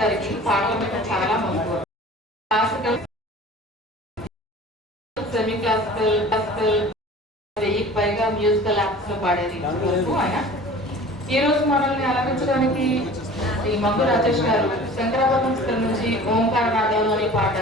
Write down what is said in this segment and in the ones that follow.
గారికి పాటల మీద చాలా మక్కువ. క్లాసికల్, సెమీ క్లాసికల్, 1000కి పైగా మ్యూజికల్ యాప్స్ లో పాడేది ఆయన. ఈ రోజు మనల్ని అలరించడానికి ఈ మంగు రాజేష్ గారు శంకరాభరణం చిత్రం నుంచి ఓంకార నాదాలు అనే పాట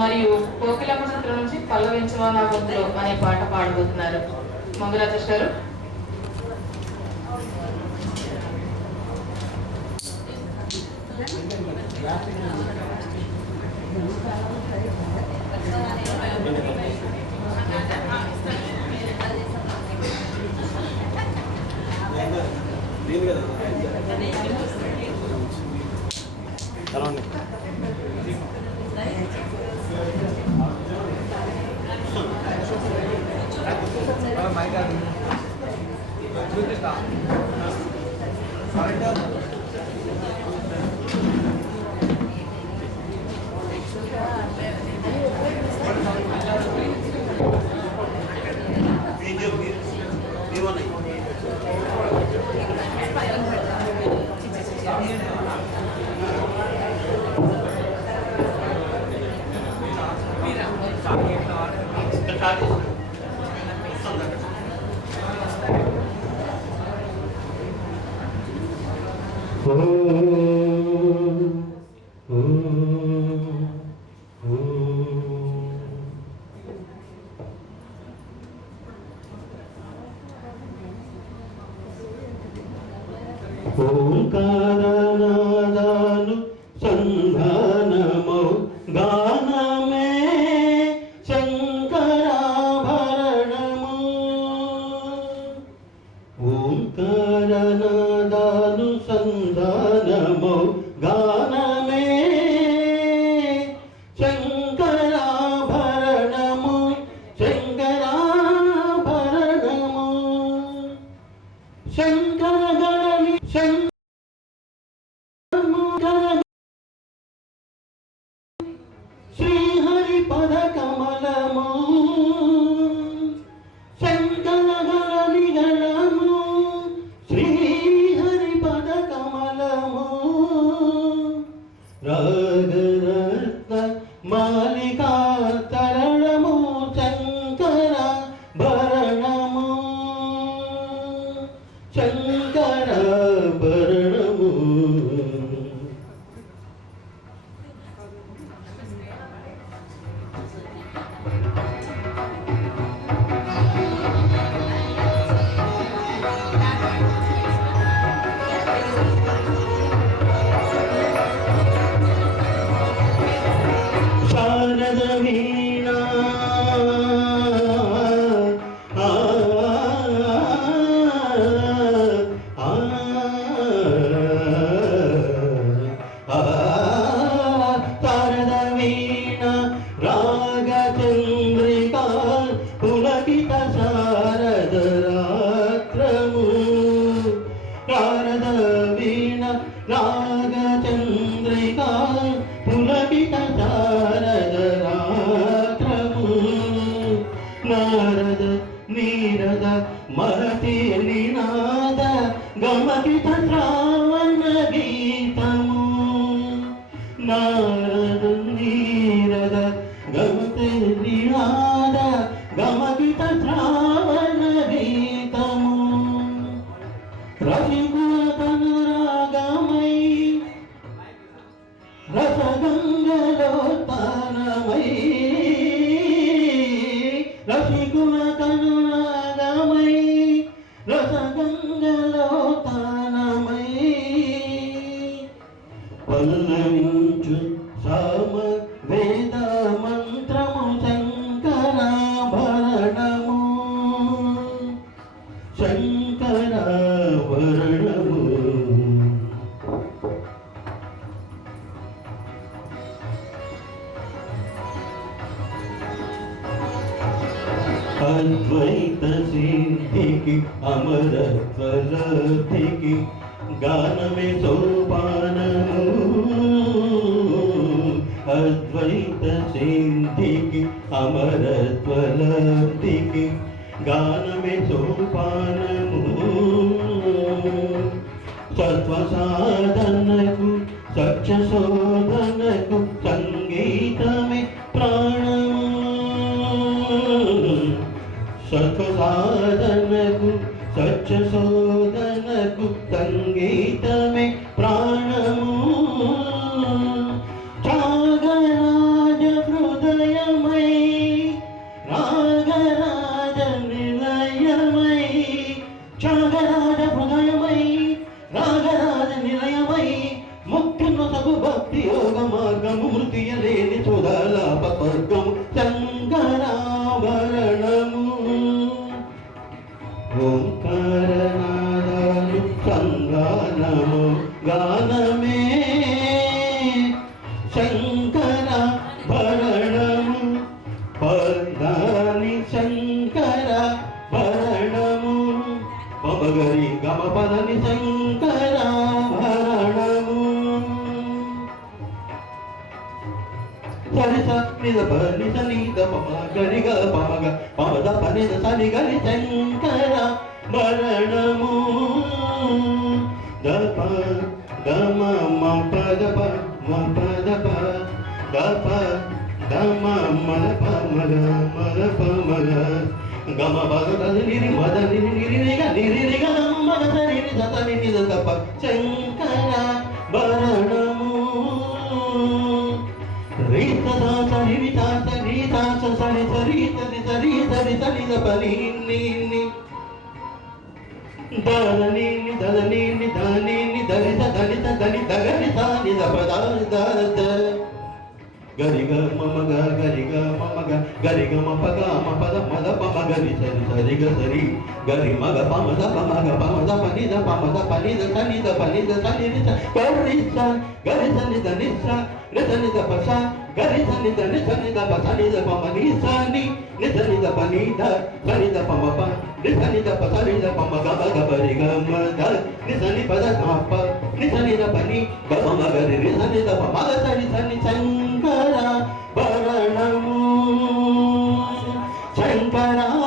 మరియు కోకిలమ్మ చిత్రం నుంచి పల్లవించవా నా గొంతులో అనే పాట పాడబోతున్నారు. మంగు రాజేష్ గారు. ఓంకారనాదాలు సంధానమో గానమే శంకరాభరణము. ఓంకారనాదాలు సంధానమో గానమే శంకరాభరణము. శంకరాభరణము శంకరగణని శ్రీహరి పద కమలము. శంకరగణని గణము శ్రీహరి పద కమలము. రాగరత్న మాలికా తరణము శంకర భరణము. శంకరాభరణము శారద వీణా శారద వీణ రాగచంద్రికా పులకిత శారద రాత్రము. శారద వీణ రాగచంద్రికా పులకిత శారద రాత్రము. నారద నీరద మహతి నినాద గమకిత శ్రావణ గీతము. నారద నీరద గమతి నినాద గమకిత శ్రావణ గీతము. రసికుల కనురాగమై రసగంగలో తానమై. రసికుల కనురాగమై రసగంగలో తానమై. పల్లవించు సామ వేద మంత్రము శంకరాభరణము. శంకరాభరణము అద్వైత సిద్ధికి అమరత్వలబ్ధికి గానమే సోపానము. అద్వైత సిద్ధికి అమరత్వలబ్ధికి గానమే సోపానము. సత్వ సాధనకు సకల సత్య శోధనకు సంగీతమే ప్రాణము, సత్య సాధనకు సత్య శోధనకు సంగీతమే ప్రాణము, త్యాగరాజ హృదయమై రాగరాజ నిలయమై, త్యాగరాజ హృదయమై రాగరాజ నిలయమై, ముక్తిను సగు భక్తి యోగ మార్గము, మృతియ లేని చుదలాప స్వర్గము, శంకరాభరణము. ఓంకారనాదాలు సంగానము గానమే శంకరాభరణము, పదాని శంకరాభరణము, పమగరి గమ పదని శంకరాభరణము. సరిస నిద పనిద నీద పమ గరిగ పమగ పమద పనిద సని గరి శంకరాభరణము. దప దమ మ పద ప మ పద ప దప దమ మద ప మద మద ప మద గమ పద నిరి మద నిరి నిరి గ మద సరి ని సత ని ని దప శంకరాభరణము. రీత దాస ని దాస ని దాస సరి సరి సరి సరి సరి సరి దప ని ని ని దలని ని దలని ని దని ని దరిత దనిత దని దగని దాని దప దాని దాద గరిగ మమగ గరిగ మమగ గరిగ మపగ మపద మద పమ గరి సరి సరిగ సరి గరి మగ పమద పమగ పమద పనిద పమద పనిద సనిద పనిద సనిద గరి స గరి సనిద నిస నిసనిద పస గరి సనిద నిసనిద పసనిద పమని సని నిసనిద పనిద సనిద పమప నిసనిద పసనిద పమగ గ బరి గ మద నిసని పద గప నిసనిద పని గమ గరి నిసనిద పమగ సని సని శంకరాభరణము, శంకరాభరణము.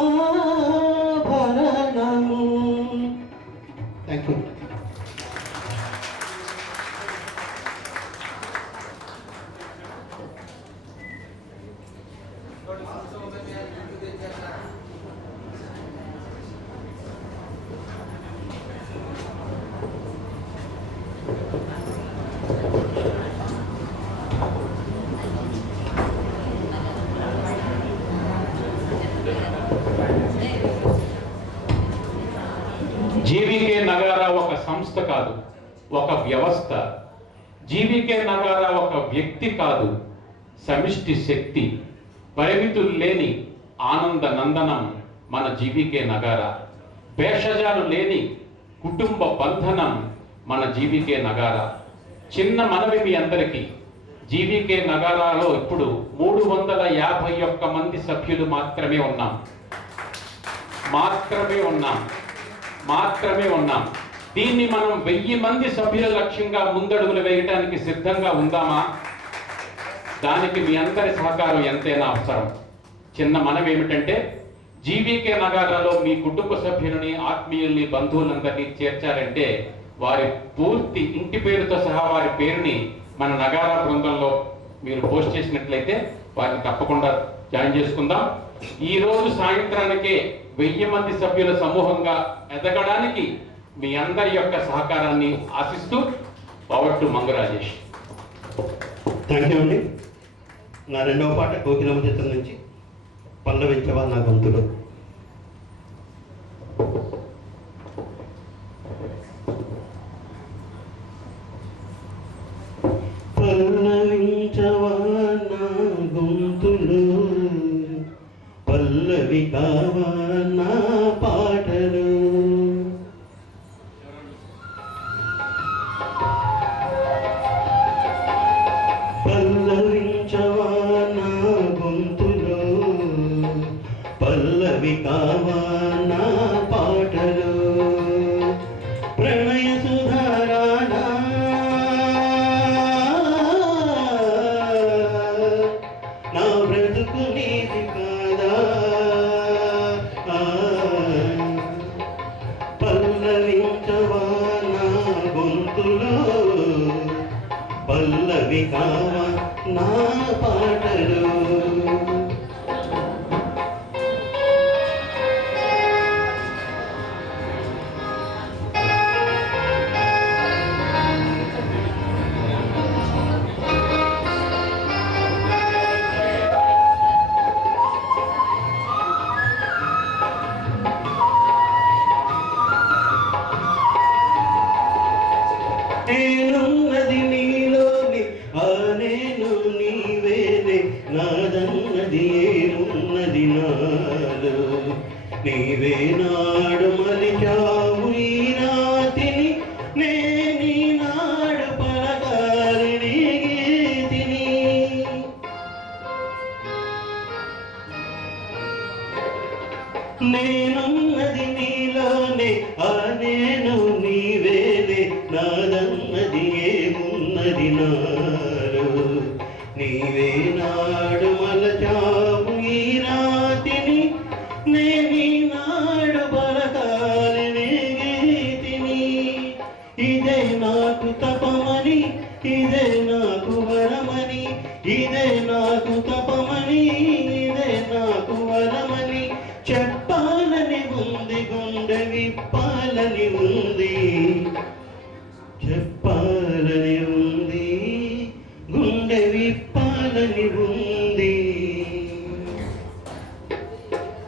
Thank you. జీవీకే నగారా ఒక సంస్థ కాదు, ఒక వ్యవస్థ. జీవీకే నగారా ఒక వ్యక్తి కాదు, సమిష్టి శక్తి. పరిమితులు లేని ఆనంద నందనం మన జీవీకే నగారా. భేషజాలు లేని కుటుంబ బంధనం మన జీవీకే నగారా. చిన్న మనవి మీ అందరికీ, జీవీకే నగారాలో ఇప్పుడు 351 మంది సభ్యులు మాత్రమే ఉన్నాం. దీన్ని మనం 1000 మంది సభ్యుల లక్ష్యంగా ముందడుగులు వేయడానికి సిద్ధంగా ఉందామా? దానికి మీ అందరి సహకారం ఎంతైనా అవసరం. చిన్న మనవి ఏమిటంటే, జీవీకే నగారాలో మీ కుటుంబ సభ్యులని, ఆత్మీయుల్ని, బంధువులందరినీ చేర్చారంటే వారి పూర్తి ఇంటి పేరుతో సహా వారి పేరుని మన నగారా బృందంలో మీరు పోస్ట్ చేసినట్లయితే వారిని తప్పకుండా జాయిన్ చేసుకుందాం. ఈ రోజు సాయంత్రానికే 1000 మంది సభ్యుల సమూహంగా ఎదగడానికి మీ అందరి యొక్క సహకారాన్ని ఆశిస్తూ power to Mangu Rajesh. Thank you అండి. నా రెండవ పాట కోకిలమ్మ చిత్రం నుంచి పల్లవించవా నా గొంతులు. పల్లవించవా నా గొంతులు, పల్లవి కావా నా పాటలు, పల్లవించవా నా గొంతులు, పల్లవి కావా నా పాటలు, ప్రణయ సుధారాణా నా బ్రతుకు నీది కాదా, పల్లవించవా నా గొంతులో, పల్లవి కావా నా పాటలు. నేనున్నది నీలోని ఆ నేను నీవేనే, నాదన్నది ఏమున్నది నాలో, నీవే నాడు మలిచావు ఈ రాతిని, నేనీ నాడు పలకారిని గీతిని. నేనున్నది నీలోనే ఆ నేను నీవేనే, నాదన్నది ఏమున్నది నాలో, నీవే నాడు మలచావు ఈ రాతిని, నేనీ నాడు బలకాలిని గీతిని. ఇదే నాకు తపమని, ఇదే నాకు వరమని, ఇదే నాకు తపమని, ఇదే నాకు వరమని చెప్పాలని ఉంది, గుండె విప్పాలని ఉంది, చెప్పాలని ఉంది, గుండె విప్పాలని ఉంది.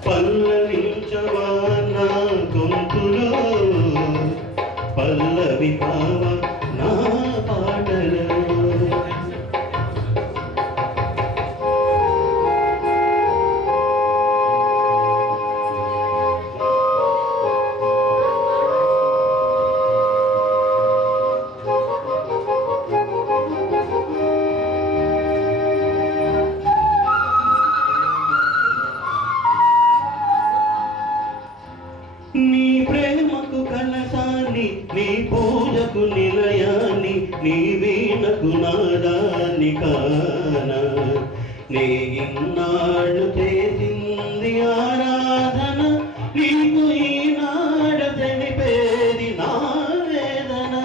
పల్లవించవా నా గొంతులో, పల్లవి కావా నా పాటలో. నీ ప్రేమకు కలసాన్ని, నీ పూజకు నిలయాన్ని, నీ వీణకు నాదాన్ని కానా, నీ ఇన్నాళ్ళు చేసింది ఆరాధన, నీకు ఈనాడు తెలిపేది నా వేదన.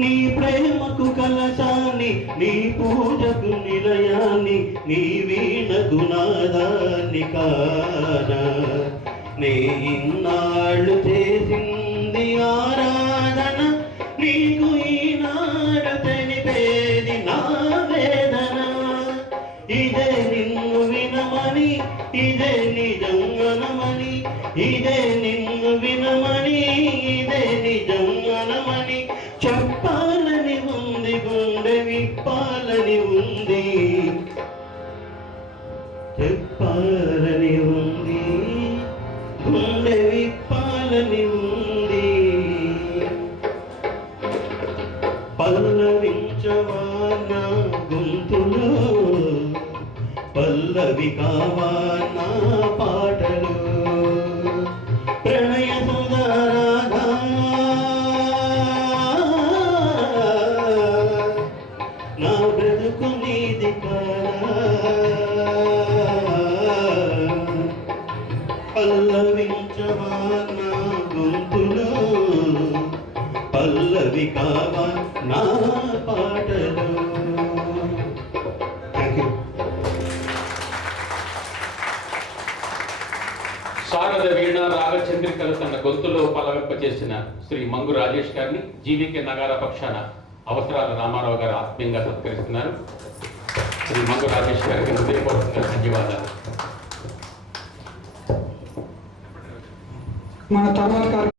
నీ ప్రేమకు కలశాన్ని, నీ పూజకు నిలయాన్ని, నీ వీణకు నాదాన్ని కానా, నీ ఇన్నాళ్ళు చేసింది ఆరాధన, నీకు ఈనాడు తెలిపేది నా వేదన. ఇదే నిన్ను వినమని, ఇదే నిజం అనమని, ఇదే నిన్ను వినమని, ఇదే నిజం అనమని చెప్పాలని ఉంది, గుండె విప్పాలని ఉంది, చెప్పాలని ఉంది, గుండె విప్పాలని ఉంది. పల్లవించవా నా గొంతులో, పల్లవి కావా నా పాటలు. ప్రణయ సుధారాధా నా బ్రతుకు నీది కాదా, పల్లవించవా నా గొంతులో, పల్లవి కావా నా పాటలు. శారద వీణ రాగచంద్రికలు తన గొంతులో పలవింపచేసిన శ్రీ మంగు రాజేష్ గారిని జీవికే నగార పక్షాన అవసరాల రామారావు గారు ఆత్మీయంగా సత్కరిస్తున్నారు. శ్రీ మంగు రాజేష్ గారికి హృదయపూర్వక ధన్యవాదాలు. మన తర్వాత